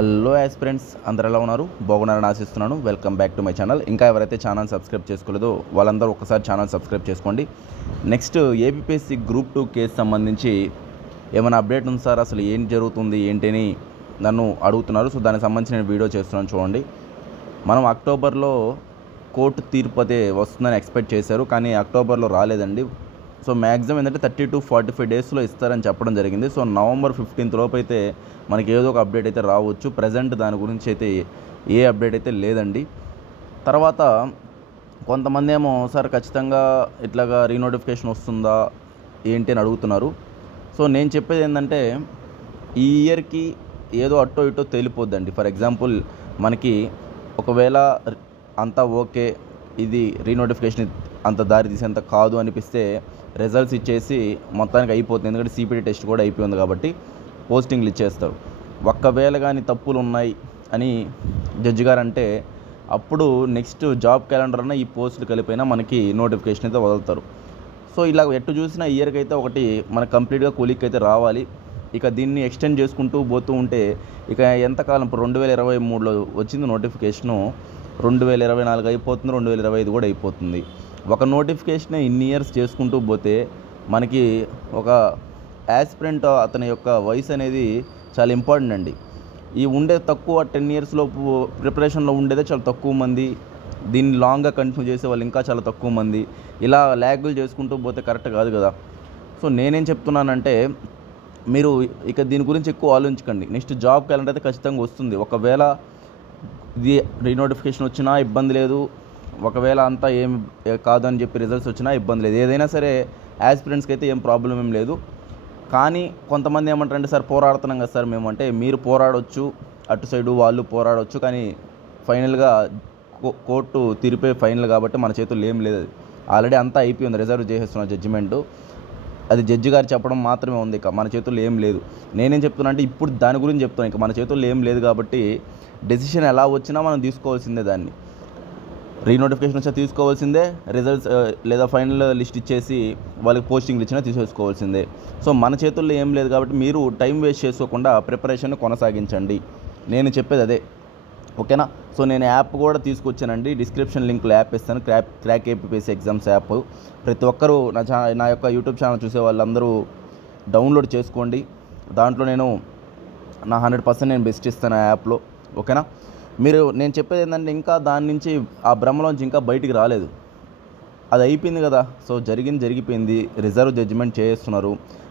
Hello aspirants, అందరు ఎలా ఉన్నారు? బాగున్నారని ఆశిస్తున్నాను. Welcome back to my channel. ఇంకా ఎవరైతే ఛానల్ సబ్స్క్రైబ్ చేసుకోలేదో వాళ్ళందరూ ఒకసారి ఛానల్ సబ్స్క్రైబ్ చేసుకోండి. నెక్స్ట్ ఏపీఎస్సీ గ్రూప్ 2 కేసు సంబంధించి ఏమైనా అప్డేట్ ఉంది సార్, అసలు ఏం జరుగుతుంది ఏంటని నన్ను అడుగుతున్నారు. సో దానికి సంబంధించి నేను వీడియో చేస్తున్నాను, చూడండి. మనం అక్టోబర్లో కోర్టు తీర్పు అదే వస్తుందని ఎక్స్పెక్ట్ చేశారు, కానీ అక్టోబర్లో రాలేదండి. సో మ్యాక్సిమం ఏంటంటే 30 to 45 డేస్లో ఇస్తారని చెప్పడం జరిగింది. సో నవంబర్ 15th లోపు అయితే మనకి ఏదో ఒక అప్డేట్ అయితే రావచ్చు. ప్రజెంట్ దాని గురించి అయితే ఏ అప్డేట్ అయితే లేదండి. తర్వాత కొంతమంది ఏమో సార్ ఖచ్చితంగా ఇట్లాగా రీనోటిఫికేషన్ వస్తుందా ఏంటి అని అడుగుతున్నారు. సో నేను చెప్పేది ఏంటంటే ఈ ఇయర్కి ఏదో అట్టో ఇటో తేలిపోద్దండి. ఫర్ ఎగ్జాంపుల్ మనకి ఒకవేళ అంతా ఓకే, ఇది రీనోటిఫికేషన్ అంత దారి తీసేంత కాదు అనిపిస్తే రిజల్ట్స్ ఇచ్చేసి మొత్తానికి అయిపోతుంది. ఎందుకంటే సిపిటి టెస్ట్ కూడా అయిపోయింది కాబట్టి పోస్టింగ్లు ఇచ్చేస్తారు. ఒక్కవేళ కానీ తప్పులు ఉన్నాయి అని జడ్జి గారు అంటే అప్పుడు నెక్స్ట్ జాబ్ క్యాలెండర్ అన్న ఈ పోస్టులు కలిపైనా మనకి నోటిఫికేషన్ అయితే వదులుతారు. సో ఇలా ఎటు చూసినా ఇయర్కి అయితే ఒకటి మనకు కంప్లీట్గా కూలిక్ అయితే రావాలి. ఇక దీన్ని ఎక్స్టెండ్ చేసుకుంటూ పోతూ ఉంటే ఇక ఎంతకాలం, ఇప్పుడు 2023లో వచ్చింది నోటిఫికేషను, 2024 అయిపోతుంది, 2025 కూడా అయిపోతుంది. ఒక నోటిఫికేషన్ ఇన్ని ఇయర్స్ చేసుకుంటూ పోతే మనకి ఒక యాస్పిరెంట్ అతని యొక్క వయసు అనేది చాలా ఇంపార్టెంట్ అండి. ఈ ఉండే తక్కువ 10 years లోపు ప్రిపరేషన్లో ఉండేదే చాలా తక్కువ మంది, దీన్ని లాంగ్గా కంటిన్యూ చేసే వాళ్ళు ఇంకా చాలా తక్కువ మంది. ఇలా ల్యాగులు చేసుకుంటూ పోతే కరెక్ట్ కాదు కదా. సో నేనేం చెప్తున్నానంటే మీరు ఇక దీని గురించి ఎక్కువ ఆలోచించకండి. నెక్స్ట్ జాబ్ క్యాలెండర్ అయితే ఖచ్చితంగా వస్తుంది. ఒకవేళ ఇది రీనోటిఫికేషన్ వచ్చినా ఇబ్బంది లేదు, ఒకవేళ అంతా ఏం కాదు అని చెప్పి రిజల్ట్స్ వచ్చినా ఇబ్బంది లేదు. ఏదైనా సరే యాస్పిరెంట్స్కి అయితే ఏం ప్రాబ్లం ఏం లేదు. కానీ కొంతమంది ఏమంటారంటే సార్ పోరాడుతున్నాం కదా సార్ మేము, అంటే మీరు పోరాడవచ్చు, అటు సైడు వాళ్ళు పోరాడవచ్చు, కానీ ఫైనల్గా కోర్టు తీర్పే ఫైనల్ కాబట్టి మన చేతుల్లో ఏం లేదు. ఆల్రెడీ అంతా అయిపోయింది, రిజర్వ్ చేసేస్తున్న జడ్జిమెంటు, అది జడ్జి గారు చెప్పడం మాత్రమే ఉంది. ఇక మన చేతుల్లో ఏం లేదు. నేనేం చెప్తున్నా అంటే ఇప్పుడు దాని గురించి చెప్తున్నాను. ఇక మన చేతుల్లో ఏం లేదు కాబట్టి డెసిషన్ ఎలా వచ్చినా మనం తీసుకోవాల్సిందే. దాన్ని రీనోటిఫికేషన్ వచ్చా తీసుకోవాల్సిందే, రిజల్ట్స్ లేదా ఫైనల్ లిస్ట్ ఇచ్చేసి వాళ్ళకి పోస్టింగ్లు ఇచ్చినా తీసేసుకోవాల్సిందే. సో మన చేతుల్లో ఏం లేదు కాబట్టి మీరు టైం వేస్ట్ చేసుకోకుండా ప్రిపరేషన్ కొనసాగించండి. నేను చెప్పేది అదే, ఓకేనా. సో నేను యాప్ కూడా తీసుకొచ్చానండి, డిస్క్రిప్షన్ లింక్లో యాప్ ఇస్తాను, క్రాక్ ఏపీఎస్సీ ఎగ్జామ్స్ యాప్. ప్రతి ఒక్కరూ నా యొక్క యూట్యూబ్ ఛానల్ చూసే వాళ్ళందరూ డౌన్లోడ్ చేసుకోండి. దాంట్లో నేను నా 100% నేను బెస్ట్ ఇస్తాను ఆ యాప్లో, ఓకేనా. నేను చెప్పేది ఏంటంటే ఇంకా దాని నుంచి ఆ భ్రమలోంచి ఇంకా బయటికి రాలేదు, అది అయిపోయింది కదా. సో జరిగిపోయింది, రిజర్వ్ జడ్జిమెంట్ చేస్తున్నారు.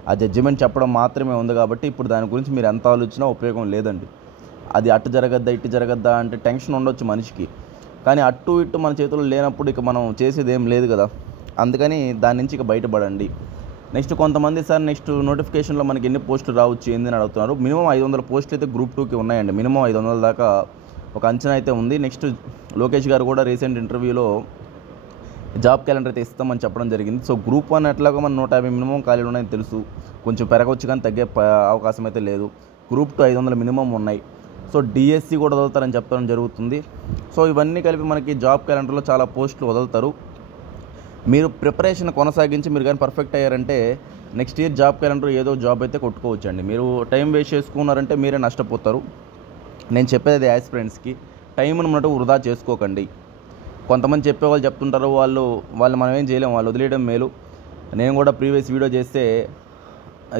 ఆ జడ్జిమెంట్ చెప్పడం మాత్రమే ఉంది కాబట్టి ఇప్పుడు దాని గురించి మీరు ఎంత ఆలోచించినా ఉపయోగం లేదండి. అది అటు జరగద్దా ఇటు జరగద్దా అంటే టెన్షన్ ఉండొచ్చు మనిషికి, కానీ అటు ఇటు మన చేతుల్లో లేనప్పుడు ఇక మనం చేసేది ఏం లేదు కదా. అందుకని దాని నుంచి ఇక బయటపడండి. నెక్స్ట్ కొంతమంది సార్ నెక్స్ట్ నోటిఫికేషన్లో మనకి ఎన్ని పోస్టులు రావచ్చు ఏందని అడుగుతున్నారు. మినిమం 500 పోస్టులు అయితే గ్రూప్ 2కి ఉన్నాయండి. మినిమం 500 దాకా ఒక అంచనా అయితే ఉంది. నెక్స్ట్ లోకేష్ గారు కూడా రీసెంట్ ఇంటర్వ్యూలో జాబ్ క్యాలెండర్ అయితే ఇస్తామని చెప్పడం జరిగింది. సో గ్రూప్ 1 ఎట్లాగో మన 150 మినిమం ఖాళీలు ఉన్నాయని తెలుసు, కొంచెం పెరగవచ్చు కానీ తగ్గే అవకాశం అయితే లేదు. గ్రూప్ 2 500 మినిమం ఉన్నాయి. సో డిఎస్సి కూడా వదులుతారని చెప్పడం జరుగుతుంది. సో ఇవన్నీ కలిపి మనకి జాబ్ క్యాలెండర్లో చాలా పోస్టులు వదులుతారు. మీరు ప్రిపరేషన్ కొనసాగించి మీరు కానీ పర్ఫెక్ట్ అయ్యారంటే నెక్స్ట్ ఇయర్ జాబ్ క్యాలెండర్ ఏదో జాబ్ అయితే కొట్టుకోవచ్చండి. మీరు టైం వేస్ట్ చేసుకున్నారంటే మీరే నష్టపోతారు. నేను చెప్పేది యాస్పిరెంట్స్కి, టైంను మటు వృధా చేసుకోకండి. కొంతమంది చెప్పేవాళ్ళు చెప్తుంటారు, వాళ్ళు మనం ఏం చేయలేము, వాళ్ళు వదిలేయడం మేలు. నేను కూడా ప్రీవియస్ వీడియో చేస్తే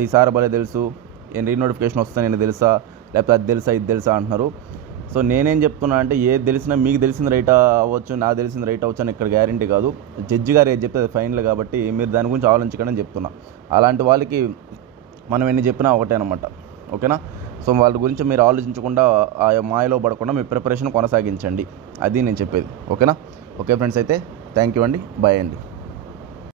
ఈసారి భలే తెలుసు, ఏం రీనోటిఫికేషన్ వస్తా నేను తెలుసా, లేకపోతే అది తెలుసా ఇది తెలుసా అంటున్నారు. సో నేనేం చెప్తున్నా అంటే ఏది తెలిసినా మీకు తెలిసింది రైట్ అవ్వచ్చు, నాకు తెలిసింది రైట్ అవ్వచ్చు అని ఇక్కడ గ్యారంటీ కాదు. జడ్జి గారు ఏది చెప్తే అది ఫైనల్ కాబట్టి మీరు దాని గురించి ఆలోచించకండి అని చెప్తున్నా. అలాంటి వాళ్ళకి మనం ఎన్ని చెప్పినా ఒకటే అనమాట, ఓకేనా. సో వాళ్ళ గురించి మీరు ఆలోచించకుండా ఆ మాయలో పడకుండా మీ ప్రిపరేషన్ కొనసాగించండి, అది నేను చెప్పేది, ఓకేనా. ఓకే ఫ్రెండ్స్, అయితే థ్యాంక్ యూ అండి, బాయ్ అండి.